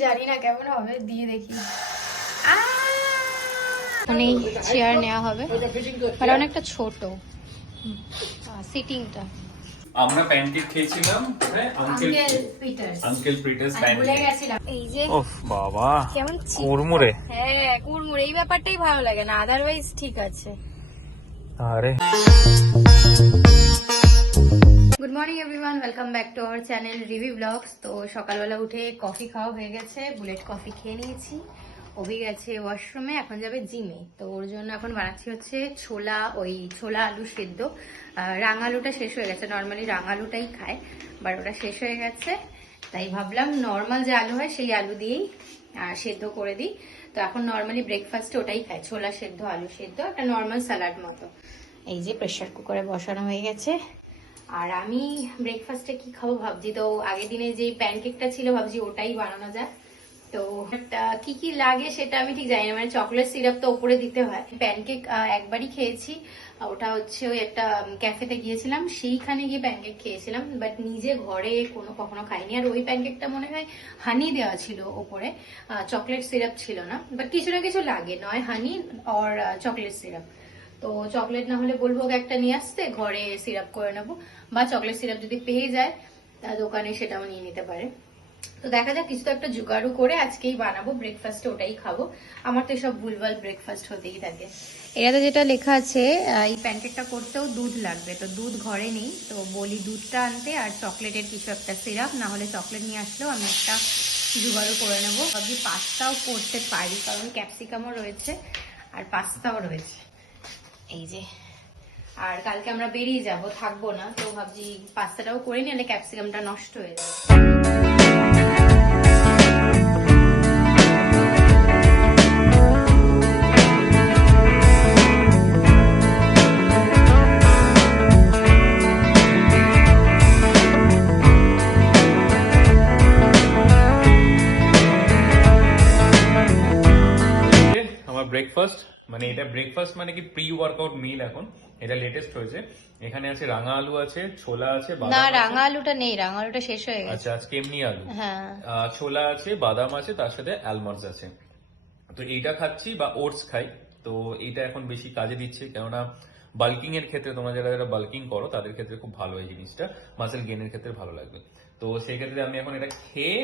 জানি না কেমন হবে, দিয়ে দেখি। মানে চেয়ার নেওয়া হবে, আর অনেকটা ছোট সিটিংটা। আমরা প্যানকেক খেয়েছিলাম আঙ্কেল পিটার্স ভুলে গেছিলাম। এই যে ওফ বাবা কেমন কুড়মুড়ে। হ্যাঁ কুড়মুড়ে, এই ব্যাপারটাই ভালো লাগে না, আদারওয়াইজ ঠিক আছে। আরে good morning everyone, welcome back to our channel review blogs. তো সকালবেলা উঠে কফি খাওয়া হয়ে গেছে, বুলেট কফি খেয়ে নিয়েছি। অভি গেছে ওয়াশরুমে, এখন যাবে জিমে। তো ওর জন্য এখন বানাচ্ছি হচ্ছে ছোলা আলু সেদ্ধ। রাঙা আলুটা শেষ হয়ে গেছে, নর্মালি রাঙা আলুটাই খায়, বাট ওটা শেষ হয়ে গেছে। তাই ভাবলাম নর্মাল যে আলু হয় সেই আলু দিয়েই সেদ্ধ করে দিই। তো এখন নর্মালি ব্রেকফাস্টে ওটাই খায়, ছোলা সেদ্ধ আলু সেদ্ধ, একটা নর্মাল স্যালাড মতো। এই যে প্রেসার কুকারে বসানো হয়ে গেছে। আর আমি ব্রেকফাস্টে কি খাবো ভাবছি, তো আগের দিনে যে প্যানকেকটা ছিল ভাবছি ওটাই বানানো যায়। তো কি কি লাগে সেটা আমি ঠিক জানি না, মানে চকলেট সিরাপ তো ওপরে দিতে হয়। প্যানকেক একবারই খেয়েছি, ওটা হচ্ছে ওই একটা ক্যাফেতে গিয়েছিলাম, সেইখানে গিয়ে প্যানকেক খেয়েছিলাম, বাট নিজে ঘরে কখনো খাইনি। আর ওই প্যানকেকটা মনে হয় হানি দেওয়া ছিল ওপরে, চকলেট সিরাপ ছিল না। বাট কিছু না কিছু লাগে, নয় হানি অর চকলেট সিরাপ। তো চকলেট না হলে বলবো ওকে একটা নিয়ে আসতে, ঘরে সিরাপ করে নেবো, বা চকলেট সিরাপ যদি পেয়ে যায় দোকানে সেটাও নিয়ে নিতে পারে। তো দেখা যাক, কিছু তো একটা জোগাড়ও করে আজকেই বানাবো, ব্রেকফাস্টে ওটাই খাবো। আমার তো সব ভুলভাল ব্রেকফাস্ট হতেই থাকে। এটাতে যেটা লেখা আছে, এই প্যানকেকটা করতেও দুধ লাগবে, তো দুধ ঘরে নেই, তো বলি দুধটা আনতে, আর চকলেটের কিছু একটা সিরাপ, না হলে চকলেট নিয়ে আসলেও আমি একটা জোগাড়ও করে নেবো। ভাবছি পাস্তাও করতে পারি, কারণ ক্যাপসিকামও রয়েছে আর পাস্তাও রয়েছে। এই যে, আর কালকে আমরা বেরিয়ে যাব, থাকবো না, তো ভাবছি পাস্তাটাও করে নিলে ক্যাপসিকামটা নষ্ট হয়ে যাবে। আমার ব্রেকফাস্ট, মানে এটা ব্রেকফাস্ট মানে কি প্রি ওয়ার্কআউট মিল। এখন এটা লেটেস্ট হয়েছে। এখানে আছে রাঙা আলু আছে, ছোলা আছে, না রাঙা আলুটা নেই, রাঙা আলুটা শেষ হয়ে গেছে। আচ্ছা আজকে এমনি আলু, হ্যাঁ, ছোলা আছে, বাদাম আছে, তার সাথে আলমন্ডস আছে। তো এইটা খাচ্ছি, বা ওটস খাই। তো এইটা এখন বেশি কাজে দিচ্ছে, কেননা বাল্কিং এর ক্ষেত্রে, তোমরা যারা যারা বাল্কিং করো তাদের ক্ষেত্রে খুব ভালো এই জিনিসটা, মাসেল গেনের ক্ষেত্রে ভালো লাগবে। তো সেই ক্ষেত্রে আমি এখন এটা খেয়ে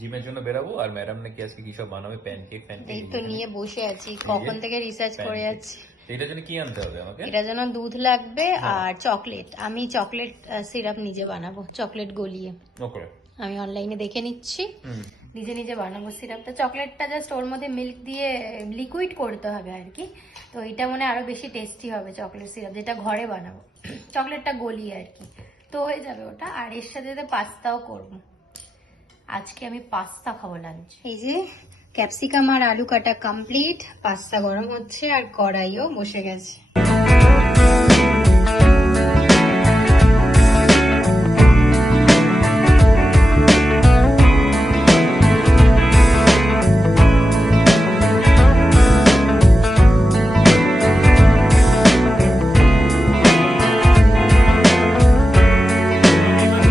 জিমের জন্য বেরাবো। আর ম্যাডাম নাকি আজকে কি সব বানাবে, প্যানকেক এই তো নিয়ে বসে আছি, কখন থেকে রিসার্চ করে যাচ্ছি। এটার জন্য কি আনতে হবে আমাকে? এটার জন্য দুধ লাগবে আর চকলেট। আমি চকলেট সিরাপ নিজে বানাবো, চকলেট গলিয়ে। ওকে, আমি অনলাইনে দেখে নিচ্ছি, নিজে নিজে বানাবো সিরাপটা। চকলেটটা জাস্ট ওর মধ্যে মিল্ক দিয়ে লিকুইড করতে হবে আর কি। তো এটা মানে আরো বেশি টেস্টি হবে চকলেট সিরাপ, যেটা ঘরে বানাবো, চকলেটটা গলিয়ে আর কি। তো হয়ে যাবে ওটা। আর এর সাথে পাস্তাও করবো, আজকে আমি পাস্তা খাবো লাঞ্চ। এই যে ক্যাপসিকাম আর আলু কাটা কমপ্লিট, পাস্তা গরম হচ্ছে, আর কড়াইও বসে গেছে।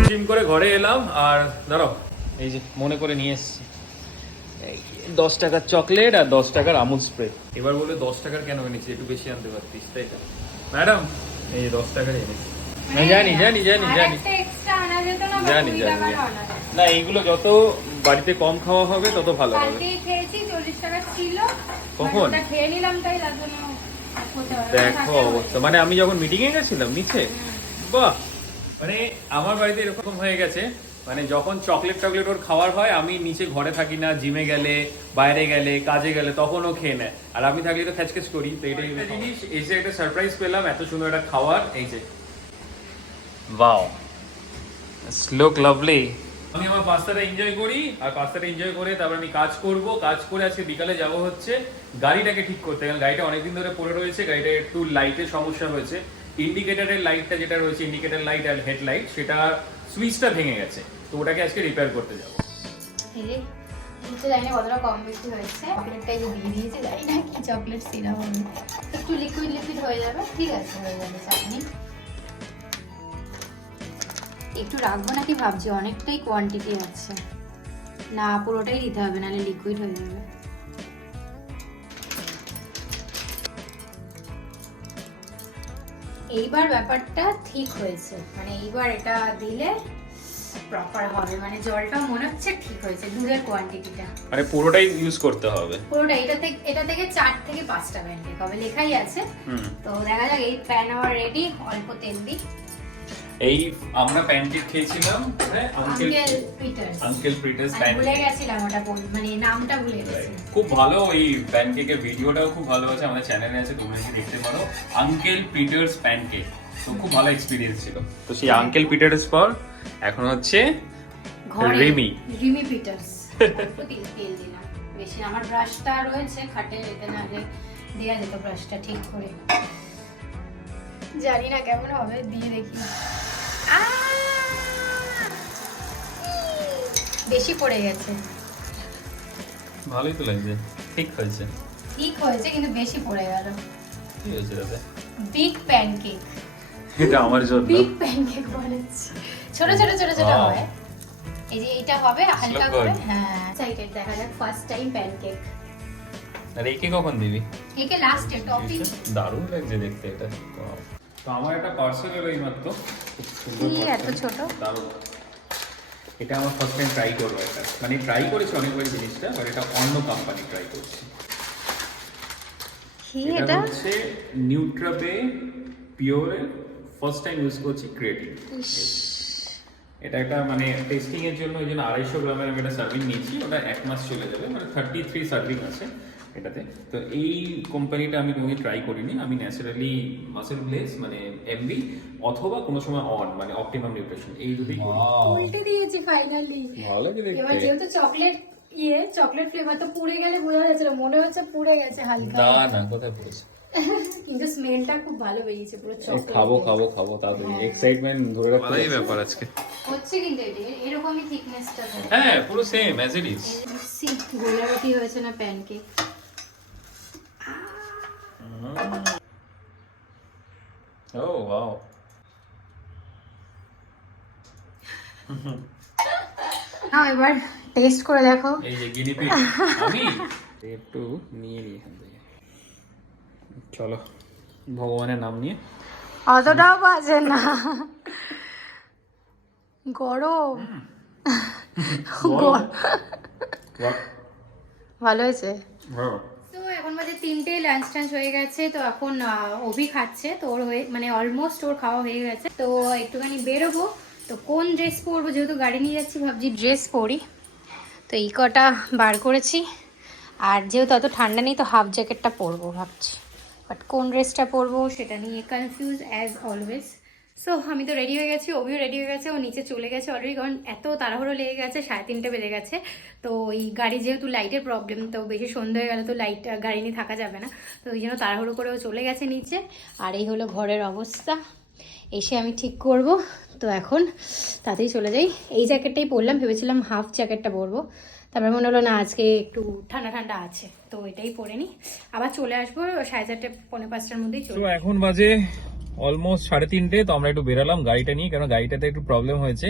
জিম করে ঘরে এলাম, আর দাঁড়াও, এই যে মনে করে নিয়ে এসেছি 10 টাকার চকলেট আর 10 টাকার আমুল স্প্রে। এবার বলে 10 টাকার কেন এনেছি, একটু বেশি আনতে পারতিস, তাই না ম্যাডাম? এই 10 টাকার এনেছি। না জানি জানি জানি জানি জানি জানি, না এইগুলো যত বাড়িতে কম খাওয়া হবে তত ভালো হবে। কখন দেখো অবস্থা, মানে আমি যখন মিটিং এ গেছিলাম নিচে, বাহ, মানে আমার বাড়িতে এরকম হয়ে গেছে, মানে যখন চকলেট টকলেট ওর খাওয়ার হয়, আমি নিচে ঘরে থাকি না, জিমে গেলে, বাইরে গেলে, কাজে গেলে, তখন ও খেয়ে নেয়, আর আমি থাকলে তো খ্যাচখ্যাচ করি। তো এটাই একটা জিনিস, এসে একটা সারপ্রাইজ পেলাম, এত সুন্দর একটা খাওয়ার। এই যে ওয়াও, লুক লাভলি। আমি আমার পাস্তাটা এনজয় করি, আর পাস্তাটা এনজয় করে তারপর আমি কাজ করব। কাজ করে আজকে বিকালে যাব হচ্ছে গাড়িটাকে ঠিক করতে, কারণ গাড়িটা অনেকদিন ধরে পড়ে রয়েছে, গাড়িটা একটু লাইটের সমস্যা হয়েছে। ইন্ডিকেটরের লাইটটা যেটা রয়েছে, ইন্ডিকেটর লাইট আর হেডলাইট, সেটা সুইচটা ভেঙে গেছে, তো ওটাকে আজকে রিপেয়ার করতে যাবো। জানি না কতটা কম বেশি হয়েছে, চকলেটটাই দিয়ে দিয়েছে, জানি না কি চকলেট সিরাপ হবে, একটু লিকুইড লিকুইড হয়ে যাবে, ঠিক আছে হয়ে যাবে চাটনি। একটু রাখবো নাকি ভাবছি, অনেকটাই কোয়ান্টিটি আছে। না পুরোটাই দিতে হবে, নাহলে লিকুইড হয়ে যাবে। এইবার ব্যাপারটা ঠিক হয়েছে, মানে এইবার এটা দিলে প্রপার হবে, মানে জলটা মনে হচ্ছে ঠিক হয়েছে, দুধের কোয়ান্টিটিটা মানে পুরোটাই ইউজ করতে হবে। পুরোটা এটা থেকে 4 থেকে 5টা প্যানকেক হবে, লেখাই আছে। তো দেখা যাক। এই প্যান আমার রেডি, অল্প তেল দিই। এই আমরা প্যানকেক খেয়েছিলাম আঙ্কেল পিটার্স ভুলে প্যানকেক, গেছিলাম ওটা মানে নামটা ভুলে গেছি। খুব ভালো। এই প্যানকেকের ভিডিওটাও খুব ভালো আছে, আমাদের চ্যানেলে আছে, তোমরা কি দেখতে পারো, আঙ্কেল পিটার্স প্যানকেক। তো খুব ভালো এক্সপিরিয়েন্স ছিল। তো সেই আঙ্কেল পিটার্স পর এখন হচ্ছে রিমি পিটার্স। তেল দিলাম বেশি, আমার ব্রাশটা রয়েছে খাটে, এতে নাহলে দেয়া যেত ব্রাশটা ঠিক করে। জানি না কেমন হবে, দিয়ে দেখি। বেশি পড়ে গেছে। ভালোই তো লাগছে, ঠিক হয়েছে। ঠিক হয়েছে কিন্তু বেশি পড়ে গেল। কি হয়েছে দাদা? Big pancake. এটা আমার জন্য বিগ প্যানকেক বলেছি। ছোট ছোট ছোট ছোট হয়। এই যে এটা হবে হালকা করে। হ্যাঁ, এক্সাইটেড, দেখা যাক ফার্স্ট টাইম প্যানকেক। আর একে কখন দিবি? একে লাস্টে টপিং। দারুণ লাগছে দেখতে এটা। তো আমার একটা পার্সেল এলো এইমাত্র, খুব সুন্দর কি parcel, এত ছোট? দারুণ। এটা আমার ফার্স্ট টাইম ট্রাই করবো এটা, মানে ট্রাই করেছি অনেকবার জিনিসটা, বাট এটা অন্য কোম্পানি ট্রাই করছি। কি এটা এটা? হচ্ছে নিউট্রাবে পিওরের ফার্স্ট টাইম ইউজ করছি ক্রিয়েটিভ। এটা একটা মানে টেস্টিং এর জন্য, ওই জন্য 250 গ্রামের আমি একটা সার্ভিং নিয়েছি, ওটা 1 মাস চলে যাবে, মানে 33 সার্ভিং আছে এটাতে। তো এই কোম্পানিটা আমি কোনোদিন ট্রাই করিনি, আমি ন্যাচারালি মাসেল ব্লেস মানে এমবি অথবা কোনো সময় অন মানে অপটিমাম নিউট্রিশন, এই দুটোই করি। উল্টে দিয়েছি ফাইনালি। ভালো লাগে এবার দেখতে। যেহেতু চকলেট ফ্লেভার, তো পুড়ে গেলে বোঝা যাচ্ছে না, মনে হচ্ছে পুড়ে গেছে হালকা, না কোথায় পড়েছে, কিন্তু স্মেলটা খুব ভালো বেরিয়েছে, পুরো চকলেট। খাবো তাড়াতাড়ি, এক্সাইটমেন্ট ধরে রাখতে হবে। ব্যাপার আজকে হচ্ছে কিন্তু এরকমই থিকনেসটা থাকে। হ্যাঁ পুরো সেম অ্যাজ ইট ইজ। গোলা রুটি হয়েছে না প্যানকেক। ও ওয়াও, নাও এবার টেস্ট করে দেখো। এই যে গিনি পিগ আমি একটু নিয়ে নিই এখান থেকে। চলো ভগবানের নাম নিয়ে। অতটাও বাজে না, গরম। ভালো হয়েছে। তো এখন বাজে 3টে, লাঞ্চ টাঞ্চ হয়ে গেছে। তো এখন অভি খাচ্ছে, তো ওর হয়ে মানে অলমোস্ট ওর খাওয়া হয়ে গেছে। তো একটুখানি বেরোবো, তো কোন ড্রেস পরবো, যেহেতু গাড়ি নিয়ে যাচ্ছি ভাবছি ড্রেস পরি। তো এই কটা বার করেছি, আর যেহেতু অত ঠান্ডা নেই তো হাফ জ্যাকেটটা পরবো ভাবছি, বাট কোন ড্রেসটা পরবো সেটা নিয়ে কনফিউজ অ্যাজ অলওয়েজ। সো আমি তো রেডি হয়ে গেছি, অভিও রেডি হয়ে গেছে, ও নিচে চলে গেছে অলরেডি, কারণ এত তাড়াহুড়ো লেগে গেছে, 3:30 বেজে গেছে। তো এই গাড়ি যেহেতু লাইটের প্রবলেম, তো বেশি সন্ধ্যা হয়ে গেলে তো লাইট গাড়ি নিয়ে থাকা যাবে না, তো ওই জন্য তাড়াহুড়ো করে ও চলে গেছে নিচে। আর এই হলো ঘরের অবস্থা, এসে আমি ঠিক করব। তো এখন তাতেই চলে যাই। এই জ্যাকেটটাই পরলাম, ভেবেছিলাম হাফ জ্যাকেটটা পরবো, তারপর মনে হলো না আজকে একটু ঠান্ডা ঠান্ডা আছে, তো এটাই পরে নিই। আবার চলে আসবো 4:30 পৌনে 5টার মধ্যেই চলে। তো এখন বাজে অলমোস্ট 3:30, তো আমরা একটু বেরালাম গাড়িটা নিয়ে, কারণ গাড়িটাতে একটু প্রবলেম হয়েছে।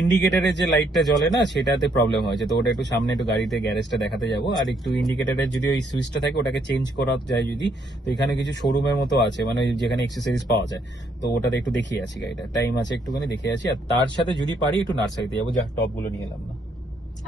ইন্ডিকেটরের যে লাইটটা জ্বলে না, সেটাতে প্রবলেম হয়েছে, তো ওটা একটু সামনে একটু গাড়িতে গ্যারেজটা দেখাতে যাবো। আর একটু ইন্ডিকেটরের যদি ওই সুইচটা থাকে ওটাকে চেঞ্জ করা যায় যদি, তো এখানে কিছু শোরুমের মতো আছে, মানে যেখানে এক্সেসরিজ পাওয়া যায়, তো ওটাতে একটু দেখিয়ে আছি, গাড়িটা টাইম আছে একটুখানি দেখে আছি। আর তার সাথে যদি পারি একটু নার্সারিতে যাবো, যা টপগুলো নিয়ে এলাম না।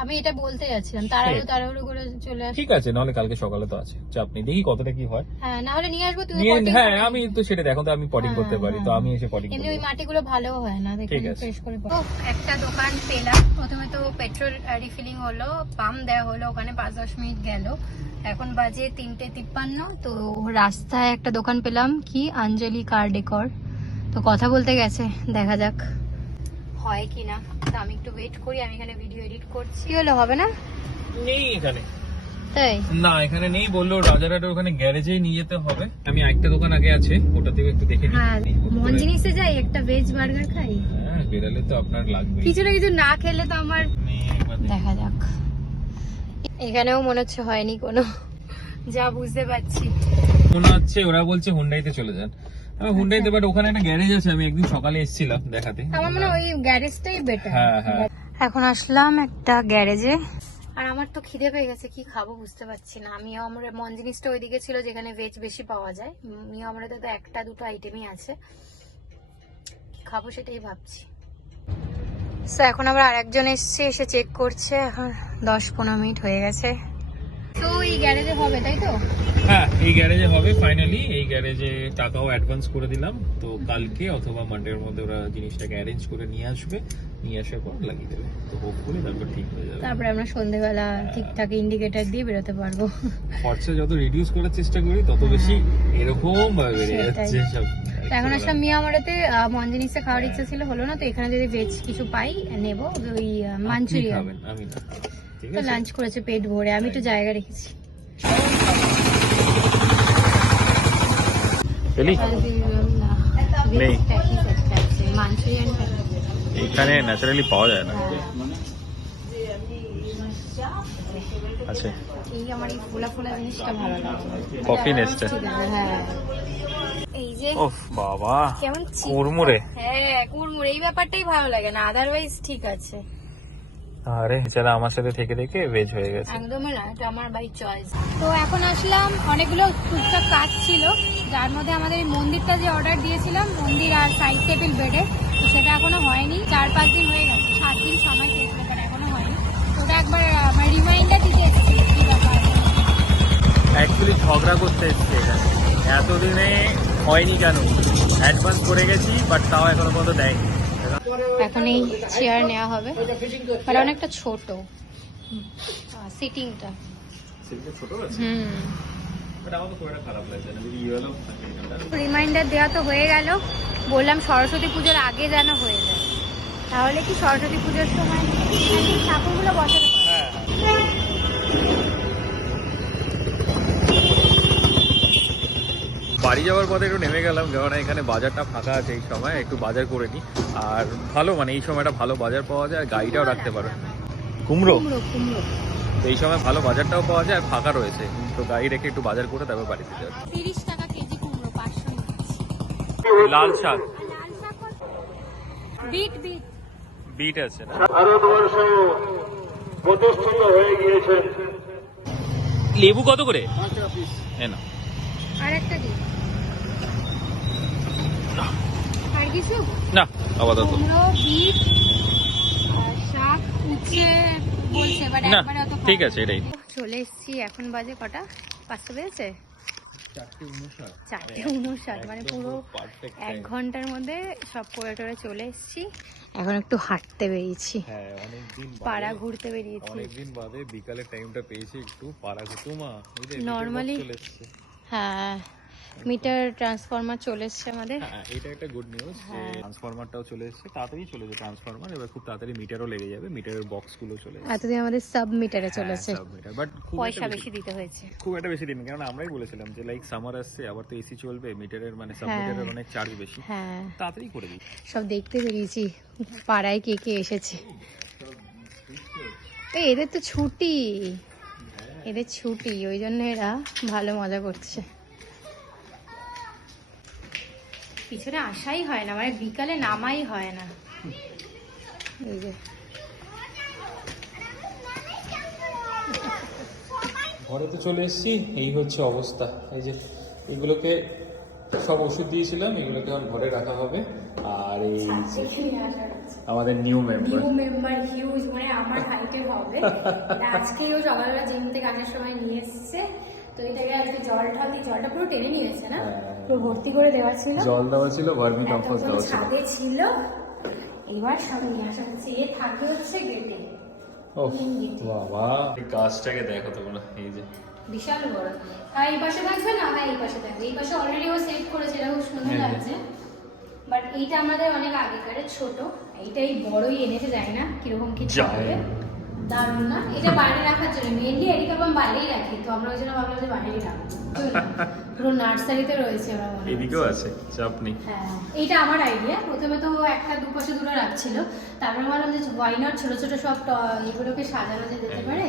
আমি এটা বলতে যাচ্ছিলাম, তাড়াহুড়ো করে চলে আসবো। ঠিক আছে, নাহলে কালকে সকালে তো আছে, চাপ নেই, দেখি কতটা কি হয়। হ্যাঁ, না হলে নিয়ে আসবো, তুমি হ্যাঁ আমি তো সেটা দেখো, তো আমি পটিং করতে পারি, তো আমি এসে পটিং এমনি ওই করবো। মাটিগুলো ভালো হয় না, দেখে ঠিক আছে। ফ্রেশ করে। তো একটা দোকান পেলাম, প্রথমে তো পেট্রোল রিফিলিং হলো, পাম্প দেওয়া হলো, ওখানে 5-10 মিনিট গেল। এখন বাজে 3:53। তো রাস্তায় একটা দোকান পেলাম, কি অঞ্জলি কার ডেকর, তো কথা বলতে গেছে, দেখা যাক হয় কিনা। তো আমি একটু ওয়েট করি, আমি এখানে ভিডিও এডিট করছি। কি হলো, হবে না? নেই এখানে, তাই না এখানে নেই, বললো রাজারহাটের ওখানে গ্যারেজেই নিয়ে যেতে হবে। আমি একটা দোকান আগে আছে, ওটাতেও একটু দেখে নিই। হ্যাঁ, মন জিনিসে যাই, একটা ভেজ বার্গার খাই। হ্যাঁ বেরালে তো আপনার লাগবে, কিছু না কিছু না খেলে তো আমার। দেখা যাক, এখানেও মনে হচ্ছে হয়নি কোনো, যা বুঝতে পারছি। মনে হচ্ছে ওরা বলছে হুন্ডাইতে চলে যান। আমি হুন্ডাইতে, বাট ওখানে একটা গ্যারেজ আছে, আমি একদিন সকালে এসেছিলাম দেখাতে। আমার মনে হয় ওই গ্যারেজটাই বেটার। হ্যাঁ হ্যাঁ, এখন আসলাম একটা গ্যারেজে, আর আমার তো খিদে পেয়ে গেছে, কি খাবো বুঝতে পারছি না। আমি আমার মন জিনিসটা ওইদিকে ছিল যেখানে ভেজ বেশি পাওয়া যায়, মিও আমরাতে তো একটা দুটো আইটেমই আছে, কি খাবো সেটাই ভাবছি। তো এখন আবার আরেকজন এসছে, এসে চেক করছে, এখন 10-15 মিনিট হয়ে গেছে। তো এই গ্যারেজে হবে তাই তো? হ্যাঁ, এই গ্যারেজে হবে ফাইনালি। এই গ্যারেজে টাকাও অ্যাডভান্স করে দিলাম, তো কালকে অথবা মানডের মধ্যে ওরা জিনিসটাকে অ্যারেঞ্জ করে নিয়ে আসবে, নিয়ে আসার পর লাগিয়ে দেবে, তো হোপফুলি তারপর ঠিক হয়ে যাবে। তারপরে আমরা সন্ধ্যেবেলা ঠিকঠাক ইন্ডিকেটর দিয়ে বেরোতে পারবো। খরচা যত রিডিউস করার চেষ্টা করি তত বেশি এরকম ভাবে বেড়ে যাচ্ছে সব। তো এখন আসলাম মিয়া আমারতে, মন জিনিসটা খাওয়ার ইচ্ছা ছিল, হলো না, তো এখানে যদি ভেজ কিছু পাই নেবো, ওই মাঞ্চুরিয়ান। খাবেন, আমি না। ঠিক তো আছে, লাঞ্চ করেছে পেট ভরে, আমি একটু জায়গা রেখেছি। এলি নেই, মাঞ্চুরিয়ান এখানে ন্যাচারালি পাওয়া যায় না। আচ্ছা, এই আমার এই ফোলা ফোলা জিনিসটা ভালো লাগে। কফি নেস্টে। হ্যাঁ, এই যে ওফ বাবা, কেমন কুড়মুড়ে। হ্যাঁ কুড়মুড়ে, এই ব্যাপারটাই ভালো লাগে না, আদারওয়াইজ ঠিক আছে। আরে যারা আমার সাথে থেকে থেকে ভেজ হয়ে গেছে। একদমই না, এটা আমার বাই চয়েস। তো এখন আসলাম, অনেকগুলো টুকটাক কাজ ছিল, যার মধ্যে আমাদের এই মন্দিরটা যে অর্ডার দিয়েছিলাম, মন্দির আর সাইড টেবিল বেডে, তো সেটা এখনো হয়নি। 4-5 দিন হয়ে গেছে, 7 দিন সময় চেয়েছিল, বাট এখনো হয়নি। তো ওটা একবার রিমাইন্ডার দিতে এসেছি কি ব্যাপার। অ্যাকচুয়ালি ঝগড়া করতে এসছে এখানে, এতদিনে হয়নি কেন, অ্যাডভান্স করে গেছি বাট তাও এখনো পর্যন্ত দেয়নি। এখন এই চেয়ার নেওয়া হবে, বাট অনেকটা ছোট সিটিংটা। ছোট আছে, হুম, বাট আমার তো খুব একটা খারাপ লাগছে না, যদি ইয়েলো থাকে এটা। রিমাইন্ডার দেওয়া তো হয়ে গেল, বললাম সরস্বতী পুজোর আগে যেন হয়ে যায়, তাহলে কি সরস্বতী পুজোর সময় ঠাকুরগুলো বসাতে পারবে। হ্যাঁ, বাড়ি যাওয়ার পথে একটু নেমে গেলাম, কারণ এখানে বাজারটা ফাঁকা আছে, এই সময় একটু বাজার করে নিই। আর ভালো, মানে এই সময়টা ভালো বাজার পাওয়া যায়, আর গাড়িটাও রাখতে পারো। কুমড়ো, কুমড়ো কুমড়ো তো এই সময় ভালো বাজারটাও পাওয়া যায় আর ফাঁকা রয়েছে, তো গাড়ি রেখে একটু বাজার করে তারপর বাড়িতে যাবে। 30 টাকা কেজি কুমড়ো, 500 নিচ্ছি। লাল শাক, লাল শাক কত? বিট বিট বিট আছে না? ভারতবর্ষ প্রতিষ্ঠিত হয়ে গিয়েছেন। লেবু কত করে? এ না, আর একটা দিন, আর কিছু না আপাতত কুমড়ো বিট শাক উচ্ছে বলছে, বাট না, একবারে অত ঠিক আছে এটাই। চলে এসেছি, এখন বাজে কটা, 5টা বেজেছে, 4:59, মানে পুরো 1 ঘন্টার মধ্যে সব করে টরে চলে এসেছি। এখন একটু হাঁটতে বেরিয়েছি, হ্যাঁ, অনেকদিন পাড়া ঘুরতে বেরিয়েছি। অনেকদিন বাদে বিকালের টাইমটা পেয়েছি, একটু পাড়া ঘুরতুমা। Normally, হ্যাঁ, মিটার ট্রান্সফরমার চলে এসছে আমাদের। হ্যাঁ, এটা একটা গুড নিউজ যে ট্রান্সফরমারটাও চলে এসেছে, তাড়াতাড়ি চলে যাবে ট্রান্সফরমার, এবার খুব তাড়াতাড়ি মিটারও লেগে যাবে, মিটারের বক্স গুলো চলে এসেছে। এতদিন আমাদের সাব মিটারে চলেছে, মিটার, বাট পয়সা বেশি দিতে হয়েছে। খুব একটা বেশি দিন, কারণ আমরাই বলেছিলাম যে লাইক সামার আসছে, আবার তো এসি চলবে, মিটারের মানে সাব মিটারের অনেক চার্জ বেশি, হ্যাঁ, তাড়াতাড়ি করে দিই। সব দেখতে বেরিয়েছি পাড়ায় কে কে এসেছে। এই এদের তো ছুটি, এদের ছুটি, ওই জন্য এরা ভালো মজা করছে। পিছনে আসাই হয় না, মানে বিকালে নামাই হয় না। এই যে ঘরে তো চলে এসেছি, এই হচ্ছে অবস্থা। এই যে এগুলোকে সব ওষুধ দিয়েছিলাম, এগুলোকে এখন ঘরে রাখা হবে। আর এই যে আমাদের নিউ মেম্বার হিউজ, মানে আমার হাইটের হবে। আজকেও সকালবেলা জিম থেকে আসার সময় নিয়ে এসেছে, তো এটাকে আজকে জলটা দিয়ে, জলটা পুরো টেনে নিয়েছে না, পুরো ভর্তি করে দেওয়া ছিল, জল দেওয়া ছিল, ভার্মি কম্পোস্ট দেওয়া ছিল, ছাদে ছিল। এবার সব নিয়ে আসা হচ্ছে, এ থাকে হচ্ছে গেটে। ও বাবা, এই গাছটাকে দেখো তোমরা, এই যে বিশাল বড়। আর এই পাশে থাকবে না, হ্যাঁ এই পাশে থাকবে, এই পাশে অলরেডি ও সেট করেছে, এটা খুব সুন্দর লাগছে। বাট এইটা আমাদের অনেক আগেকার, ছোট, এইটাই বড়ই এনেছে, জানি না কিরকম কি হবে। দারুণ না, এটা বাইরে রাখার জন্য, মেনলি এদিকে আমরা বাইরেই রাখি, তো আমরা ওই জন্য ভাবলাম যে বাইরেই রাখবো। পুরো নার্সারিতে রয়েছে ওরা, এদিকেও আছে, চাপ নেই। হ্যাঁ, এইটা আমার আইডিয়া। প্রথমে তো একটা দুপাশে দুটো রাখছিল, তারপরে ভাবলাম যে ওয়াই নট ছোট ছোট সব এগুলোকে সাজানো যেতে পারে,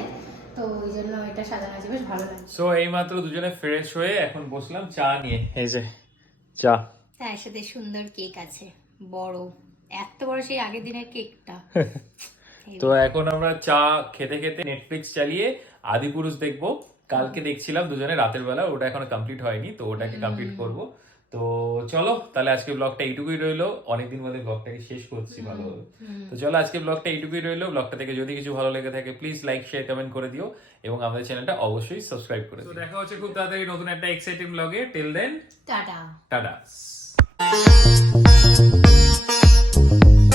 তো ওই জন্য এটা সাজানো আছে, বেশ ভালো লাগে। সো এইমাত্র দুজনে ফ্রেশ হয়ে এখন বসলাম চা নিয়ে, এই যে চা, তার সাথে সুন্দর কেক আছে, বড়, এত বড়, সেই আগের দিনের কেকটা। তো এখন আমরা চা খেতে খেতে নেটফ্লিক্স চালিয়ে আদিপুরুষ দেখবো। কালকে দেখছিলাম দুজনে রাতের বেলা, ওটা এখনো কমপ্লিট হয়নি, তো ওটাকে কমপ্লিট করব। তো চলো তাহলে আজকে ব্লগটা এইটুকুই রইলো, অনেকদিন বাদে ব্লগটাকে শেষ করছি ভালোভাবে। তো চলো আজকে ব্লগটা এইটুকুই রইলো। ব্লগটা থেকে যদি কিছু ভালো লেগে থাকে প্লিজ লাইক শেয়ার কমেন্ট করে দিও এবং আমাদের চ্যানেলটা অবশ্যই সাবস্ক্রাইব করে দিও। তো দেখা হচ্ছে খুব তাড়াতাড়ি নতুন একটা এক্সাইটিং ব্লগে। Till then tata. টাটা।